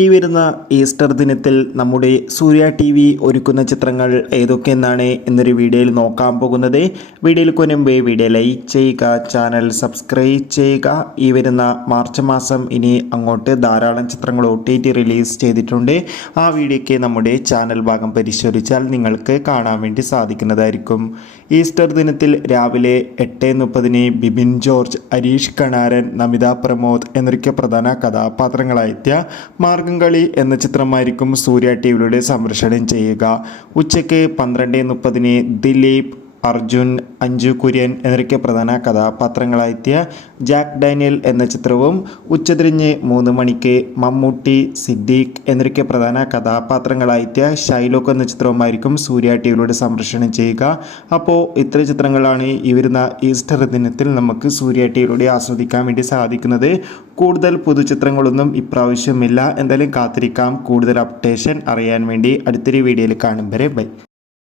ഈ വരുന്ന ഈസ്റ്റർ ദിനത്തിൽ നമ്മുടെ സൂര്യ ടി വി ഒരുക്കുന്ന ചിത്രങ്ങൾ ഏതൊക്കെയെന്നാണ് എന്നൊരു വീഡിയോയിൽ നോക്കാൻ പോകുന്നത്. വീഡിയോയിൽ കൊനുമ്പേ വീഡിയോ ലൈക്ക് ചെയ്യുക ചാനൽ സബ്സ്ക്രൈബ് ചെയ്യുക. ഈ വരുന്ന മാർച്ച് മാസം ഇനി അങ്ങോട്ട് ധാരാളം ചിത്രങ്ങൾ ഒ റിലീസ് ചെയ്തിട്ടുണ്ട്. ആ വീഡിയോയ്ക്ക് നമ്മുടെ ചാനൽ ഭാഗം പരിശോധിച്ചാൽ നിങ്ങൾക്ക് കാണാൻ വേണ്ടി സാധിക്കുന്നതായിരിക്കും. ഈസ്റ്റർ ദിനത്തിൽ രാവിലെ എട്ട് മുപ്പതിന് ബിബിൻ ജോർജ് അരീഷ് കണാരൻ നമിത പ്രമോദ് എന്നൊക്കെ പ്രധാന കഥാപാത്രങ്ങളായെത്തിയ മാർഗംകളി എന്ന ചിത്രമായിരിക്കും സൂര്യ ടി വിയിലൂടെ സംപ്രേഷണം ചെയ്യുക. ഉച്ചയ്ക്ക് പന്ത്രണ്ട് മുപ്പതിന് ദിലീപ് അർജുൻ അഞ്ജു കുര്യൻ എന്നൊക്കെ പ്രധാന കഥാപാത്രങ്ങളായെത്തിയ ജാക്ക് ഡാനിയൽ എന്ന ചിത്രവും ഉച്ചതിരിഞ്ഞ് മൂന്ന് മണിക്ക് മമ്മൂട്ടി സിദ്ദീഖ് എന്നൊക്കെ പ്രധാന കഥാപാത്രങ്ങളായെത്തിയ ഷൈലോക്ക് എന്ന ചിത്രവുമായിരിക്കും സൂര്യ ടി വിയിലൂടെ സംപ്രേഷണം ചെയ്യുക. അപ്പോൾ ഇത്ര ചിത്രങ്ങളാണ് ഈ വരുന്ന ഈസ്റ്റർ ദിനത്തിൽ നമുക്ക് സൂര്യ ടി വിയിലൂടെ ആസ്വദിക്കാൻ വേണ്ടി സാധിക്കുന്നത്. കൂടുതൽ പുതുചിത്രങ്ങളൊന്നും ഇപ്രാവശ്യമില്ല. എന്തായാലും കാത്തിരിക്കാം. കൂടുതൽ അപ്ഡേഷൻ അറിയാൻ വേണ്ടി അടുത്തൊരു വീഡിയോയിൽ കാണും വരെ. ബൈ.